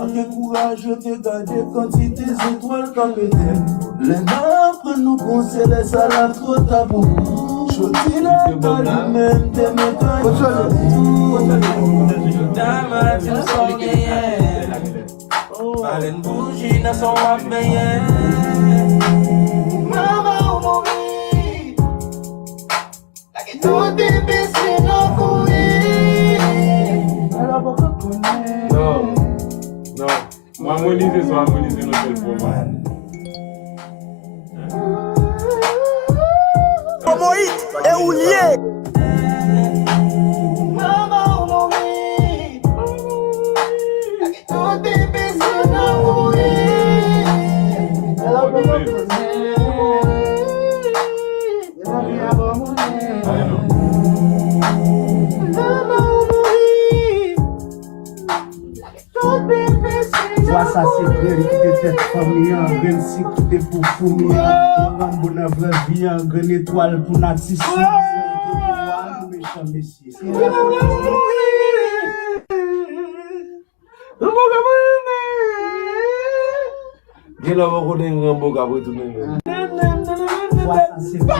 Avec courage, je te garde quantité étoiles comme éternel. Les nappes nous conseillent à la faute à bout. Je dis la balle même de mes Dama, tu sens gagner. Balen bougie, n'a son rap meilleur. Maman, mon vie. Tout est baissé dans le couille. Alors, pourquoi connaître? Non. Non. Moi, harmoniser, soit harmoniser notre seul pour moi. Comment hit est oulié. Maman, mon vie. Tout est baissé dans le couille. Alors, pourquoi connaître? Ça c'est vrai, qui était tête famille, un grain si tout est pour fourmi, un bon vraie vie, un grain étoile pour natisser. Méchant messieurs. Bien là, on connaît un beau gars pour tout le monde. Ça c'est vrai,